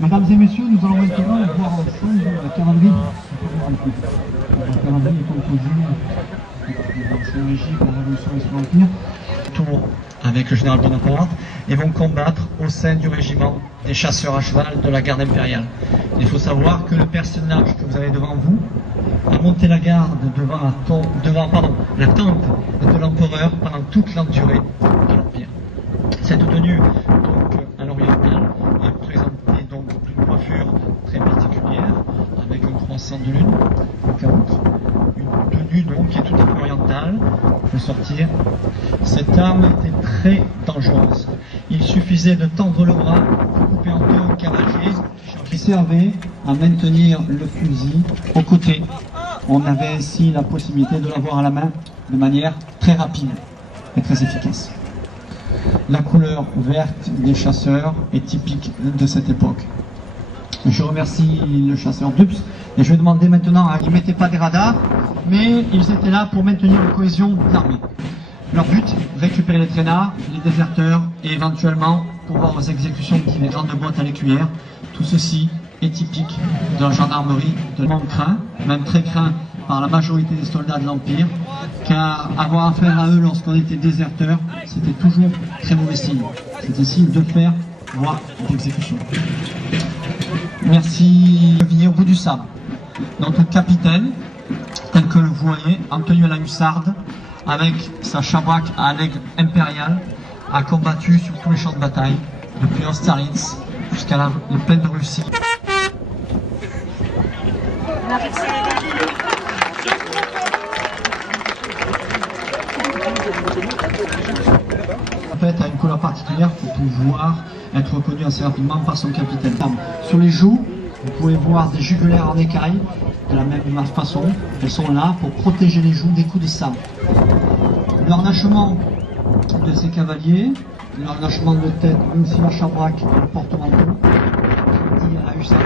Mesdames et messieurs, nous allons maintenant voir ensemble la cavalerie. La cavalerie est composée de l'Ancien Régime, la Révolution et son Empire. Tour avec le général Bonaparte et vont combattre au sein du régiment des chasseurs à cheval de la garde impériale. Il faut savoir que le personnage que vous avez devant vous a monté la garde devant la tente de l'empereur pendant toute la durée de l'Empire. Cette tenue donc à l'oriental est présentée donc d'une coiffure très particulière avec un croissant de lune au caoutchouc, une tenue donc qui est tout à fait orientale. Il faut sortir. Cette arme était très dangereuse. Il suffisait de tendre le bras pour couper en deux un cavalier qui servait à maintenir le fusil au côté. On avait ainsi la possibilité de l'avoir à la main de manière très rapide et très efficace. La couleur verte des chasseurs est typique de cette époque. Je remercie le chasseur Dups et je vais demander maintenant, ils ne mettaient pas des radars, mais ils étaient là pour maintenir la cohésion de l'armée. Leur but, récupérer les traînards, les déserteurs et éventuellement pouvoir aux exécutions des grandes boîtes à l'écuyère. Tout ceci est typique de la gendarmerie, de monde craint, même très craint par la majorité des soldats de l'Empire, car avoir affaire à eux lorsqu'on était déserteur, c'était toujours très mauvais signe. C'était signe de fer, voire d'exécution. Merci de venir au bout du sabre. Notre capitaine, tel que vous voyez, en tenue à la hussarde, avec sa chabraque à l'aigle impériale, a combattu sur tous les champs de bataille, depuis Austerlitz jusqu'à la plaine de Russie. En fait, a une couleur particulière pour pouvoir être reconnu assez rapidement par son capitaine. Sur les joues, vous pouvez voir des jugulaires en écaille, de la même façon. Elles sont là pour protéger les joues des coups de sabre. L'ornachement de ces cavaliers, l'ornachement de tête, mais aussi la chabraque et le porte-manteau, qui dit à la hussarde,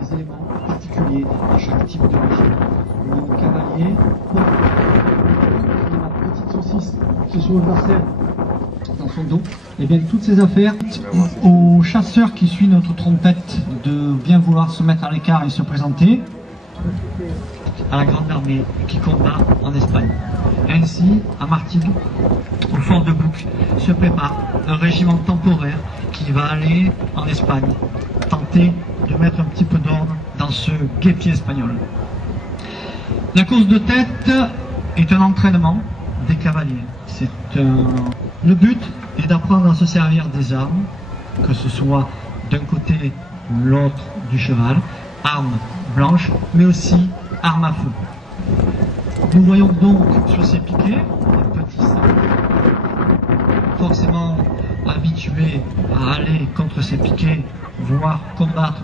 des éléments particuliers à chaque type de régime. Le cavalier porte la petite saucisse qui se trouve dans son dos. Et bien toutes ces affaires, aux chasseurs qui suivent notre trompette de bien vouloir se mettre à l'écart et se présenter à la grande armée qui combat en Espagne. Ainsi, à Martigues, au fort de Bouc, se prépare un régiment temporaire qui va aller en Espagne, tenter de mettre un petit peu d'ordre dans ce guêpier espagnol. La course de tête est un entraînement des cavaliers. Le but est d'apprendre à se servir des armes, que ce soit d'un côté ou l'autre du cheval, armes blanches, mais aussi armes à feu. Nous voyons donc sur ces piquets des petits sables, forcément habitués à aller contre ces piquets, voire combattre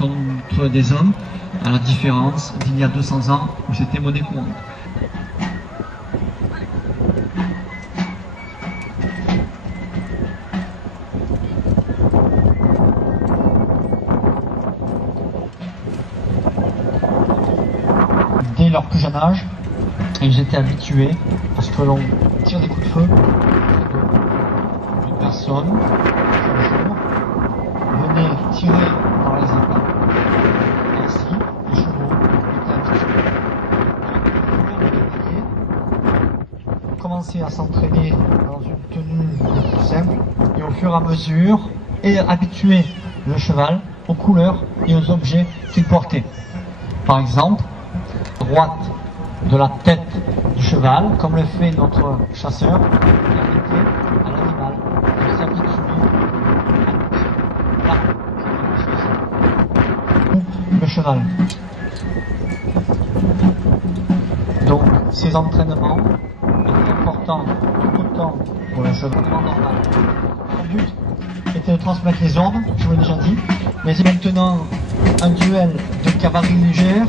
contre des hommes, à la différence d'il y a 200 ans où c'était monnaie courante. Dès leur plus jeune âge, ils étaient habitués à ce que l'on tire des coups de feu d'une personne qui un jour venait tirer par les épaules. Ainsi, les chevaux étaient habitués. Ils commençaient à s'entraîner dans une tenue plus simple et au fur et à mesure, et habituer le cheval aux couleurs et aux objets qu'il portait. Par exemple, droite de la tête du cheval, comme le fait notre chasseur, permettait à l'animal de s'habituer à le cheval. Donc ces entraînements étaient importants tout autant pour le cheval normal. Son but été de transmettre les ordres, je vous l'ai déjà dit. Mais c'est maintenant un duel de cavalerie légère,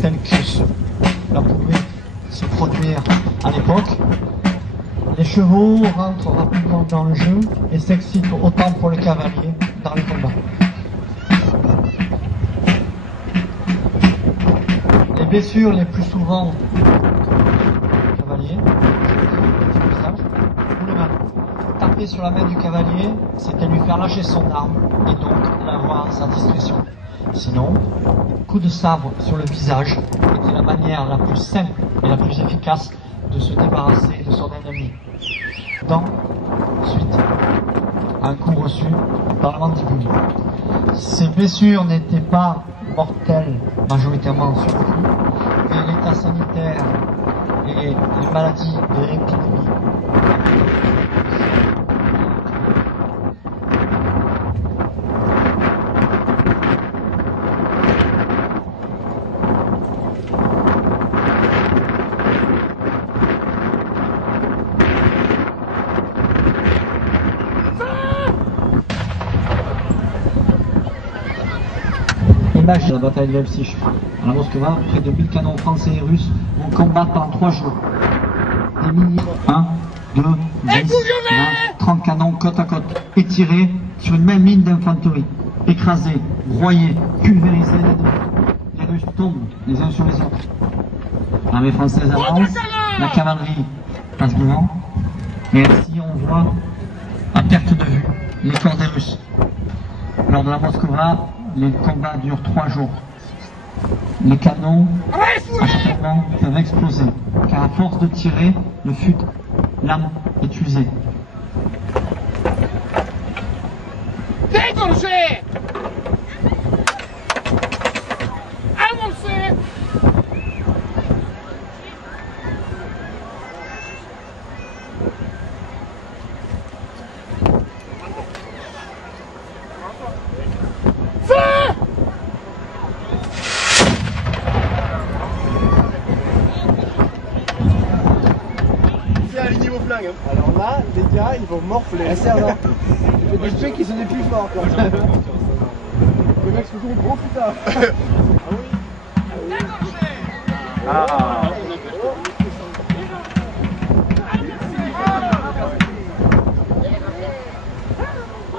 tel que cela pouvait se produire à l'époque. Les chevaux rentrent rapidement dans le jeu et s'excitent autant pour le cavalier dans les combats. Les blessures les plus souvent du cavalier, ou le mal. Taper sur la main du cavalier, c'était lui faire lâcher son arme et donc l'avoir à sa discrétion. Sinon, coup de sabre sur le visage était la manière la plus simple et la plus efficace de se débarrasser de son ennemi. Ensuite, un coup reçu dans la mandibule. Ces blessures n'étaient pas mortelles majoritairement sur le coup, et l'état sanitaire et les maladies de l'épidémie de la bataille de Leipzig. À la Moskva, près de 1000 canons français et russes vont combattre pendant 3 jours. Des milliers, 1, 2, 10, 20, 30 canons côte à côte, étirés sur une même ligne d'infanterie, écrasés, broyés, pulvérisés l'ennemi. Les Russes tombent les uns sur les autres. L'armée française avance, la cavalerie passe devant, et ainsi on voit à perte de vue les corps des Russes. Lors de la Moskva, les combats durent 3 jours. Les canons, à chaque moment, peuvent exploser, car à force de tirer, le fut, l'âme est usée. Dégorgé! Avancez! Alors là, les gars, ils vont morfler. Sergent, il fait des trucs qui sont les plus forts quand même. Le mec se trouve gros putain. Ah oui.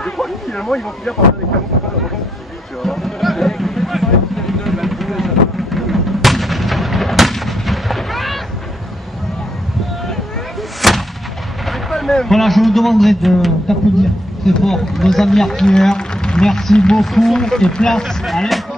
Je crois que finalement ils vont finir par faire des canons pour pas le revendre tu vois. Voilà, je vous demanderai d'applaudir très fort nos amis artilleurs. Merci beaucoup et place à l'info.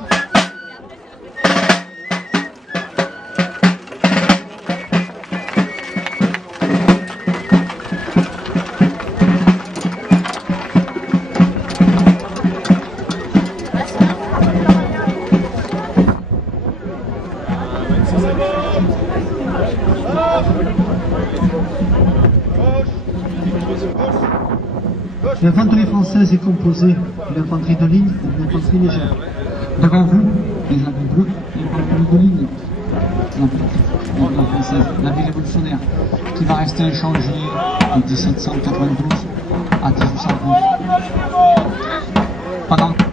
L'infanterie française est composée d'une infanterie de ligne et d'une infanterie légère. Devant vous, les habits bleus, l'infanterie de ligne, la française, la vie révolutionnaire, qui va rester inchangée de 1792 à 1812. Pendant que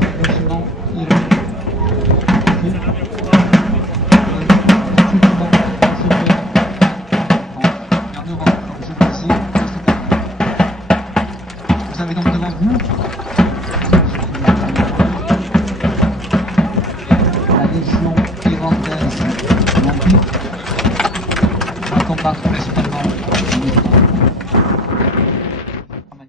le régiment vous avez donc devant vous